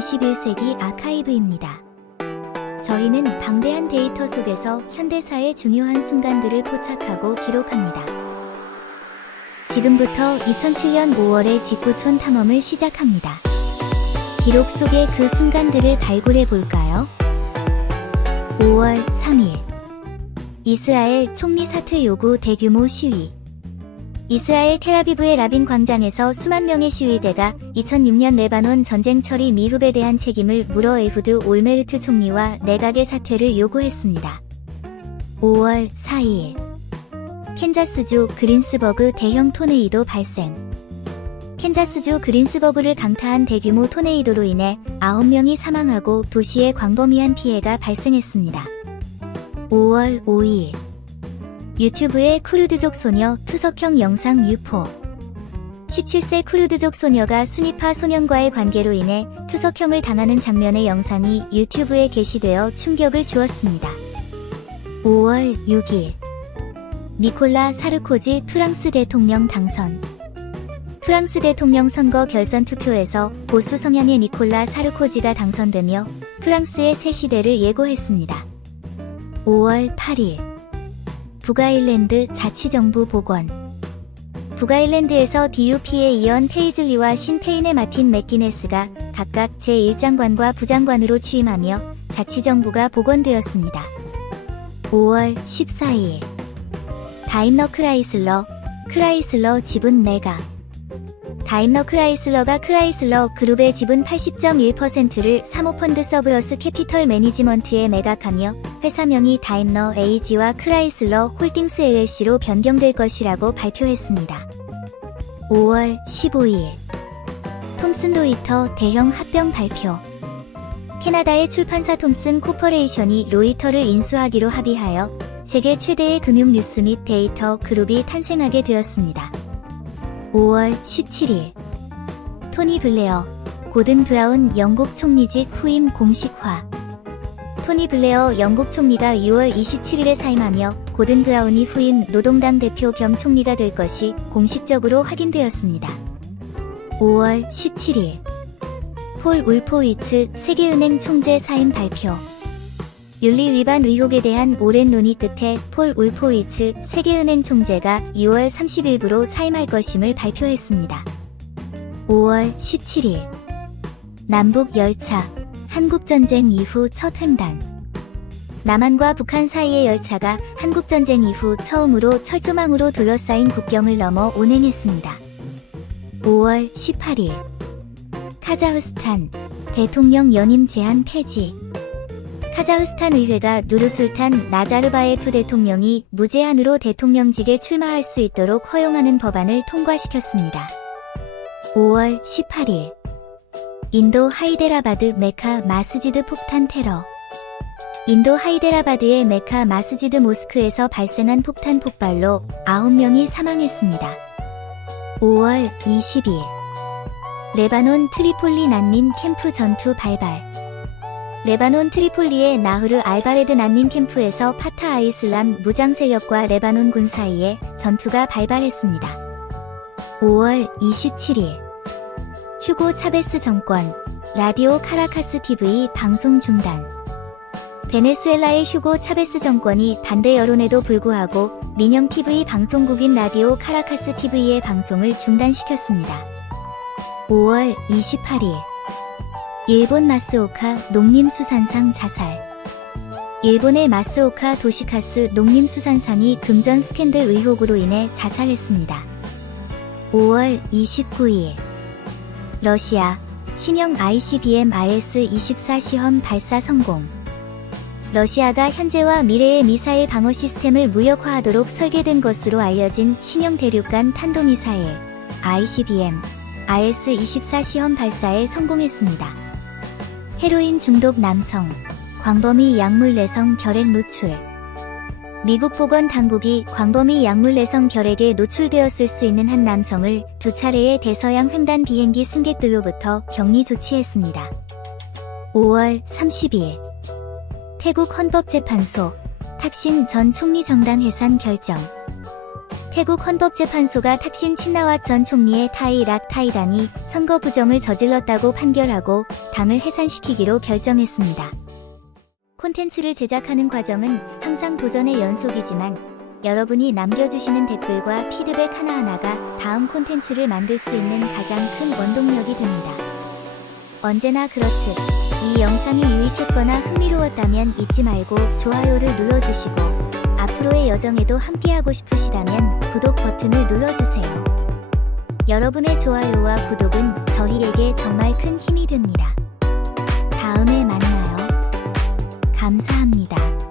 21세기 아카이브입니다. 저희는 방대한 데이터 속에서 현대사의 중요한 순간들을 포착하고 기록합니다. 지금부터 2007년 5월의 직구촌 탐험을 시작합니다. 기록 속의 그 순간들을 발굴해 볼까요? 5월 3일 이스라엘 총리 사퇴 요구 대규모 시위 이스라엘 테라비브의 라빈 광장에서 수만 명의 시위대가 2006년 레바논 전쟁 처리 미흡에 대한 책임을 물어 에후드 올메르트 총리와 내각의 사퇴를 요구했습니다. 5월 4일 캔자스주 그린스버그 대형 토네이도 발생 캔자스주 그린스버그를 강타한 대규모 토네이도로 인해 9명이 사망하고 도시에 광범위한 피해가 발생했습니다. 5월 5일 유튜브의 쿠르드족 소녀 투석형 영상 유포 17세 쿠르드족 소녀가 순위파 소년과의 관계로 인해 투석형을 당하는 장면의 영상이 유튜브에 게시되어 충격을 주었습니다. 5월 6일 니콜라 사르코지 프랑스 대통령 당선 프랑스 대통령 선거 결선 투표에서 보수 성향의 니콜라 사르코지가 당선되며 프랑스의 새 시대를 예고했습니다. 5월 8일 북아일랜드 자치정부 복원. 북아일랜드에서 DUP에 이은 페이즐리와 신페인의 마틴 맥기네스가 각각 제1장관과 부장관으로 취임하며 자치정부가 복원되었습니다. 5월 14일. 다임러 크라이슬러 크라이슬러 지분 매각 다임러 크라이슬러가 크라이슬러 그룹의 지분 80.1%를 사모펀드 서브러스 캐피털 매니지먼트에 매각하며 회사명이 다임러 에이지와 크라이슬러 홀딩스 LLC로 변경될 것이라고 발표했습니다. 5월 15일 톰슨 로이터 대형 합병 발표 캐나다의 출판사 톰슨 코퍼레이션이 로이터를 인수하기로 합의하여 세계 최대의 금융 뉴스 및 데이터 그룹이 탄생하게 되었습니다. 5월 17일. 토니 블레어, 고든 브라운 영국 총리직 후임 공식화. 토니 블레어 영국 총리가 6월 27일에 사임하며 고든 브라운이 후임 노동당 대표 겸 총리가 될 것이 공식적으로 확인되었습니다. 5월 17일. 폴 울포위츠 세계은행 총재 사임 발표 윤리 위반 의혹에 대한 오랜 논의 끝에 폴 울포위츠 세계은행 총재가 2월 30일부로 사임할 것임을 발표했습니다. 5월 17일 남북 열차 한국전쟁 이후 첫 횡단 남한과 북한 사이의 열차가 한국전쟁 이후 처음으로 철조망으로 둘러싸인 국경을 넘어 운행했습니다. 5월 18일 카자흐스탄 대통령 연임 제한 폐지 카자흐스탄 의회가 누르술탄 나자르바예프 대통령이 무제한으로 대통령직에 출마할 수 있도록 허용하는 법안을 통과시켰습니다. 5월 18일 인도 하이데라바드 메카 마스지드 폭탄 테러 인도 하이데라바드의 메카 마스지드 모스크에서 발생한 폭탄 폭발로 9명이 사망했습니다. 5월 20일 레바논 트리폴리 난민 캠프 전투 발발 레바논 트리폴리의 나흐르 알바레드 난민 캠프에서 파타 아이슬람 무장 세력과 레바논 군 사이에 전투가 발발했습니다. 5월 27일 휴고 차베스 정권 라디오 카라카스 TV 방송 중단 베네수엘라의 휴고 차베스 정권이 반대 여론에도 불구하고 민영 TV 방송국인 라디오 카라카스 TV의 방송을 중단시켰습니다. 5월 28일 일본 마스오카 농림수산상 자살 일본의 마스오카 도시카스 농림수산상이 금전 스캔들 의혹으로 인해 자살했습니다. 5월 29일 러시아 신형 ICBM RS-24 시험 발사 성공 러시아가 현재와 미래의 미사일 방어 시스템을 무력화하도록 설계된 것으로 알려진 신형 대륙간 탄도미사일 ICBM RS-24 시험 발사에 성공했습니다. 헤로인 중독 남성, 광범위 약물 내성 결핵 노출. 미국 보건 당국이 광범위 약물 내성 결핵에 노출되었을 수 있는 한 남성을 두 차례의 대서양 횡단 비행기 승객들로부터 격리 조치했습니다. 5월 30일 태국 헌법재판소 탁신 전 총리 정당 해산 결정 태국 헌법재판소가 탁신 친나왓 전 총리의 타이 락 타이단이 선거 부정을 저질렀다고 판결하고 당을 해산시키기로 결정했습니다. 콘텐츠를 제작하는 과정은 항상 도전의 연속이지만 여러분이 남겨주시는 댓글과 피드백 하나하나가 다음 콘텐츠를 만들 수 있는 가장 큰 원동력이 됩니다. 언제나 그렇듯 이 영상이 유익했거나 흥미로웠다면 잊지 말고 좋아요를 눌러주시고 앞으로의 여정에도 함께하고 싶으시다면 구독 버튼을 눌러주세요. 여러분의 좋아요와 구독은 저희에게 정말 큰 힘이 됩니다. 다음에 만나요. 감사합니다.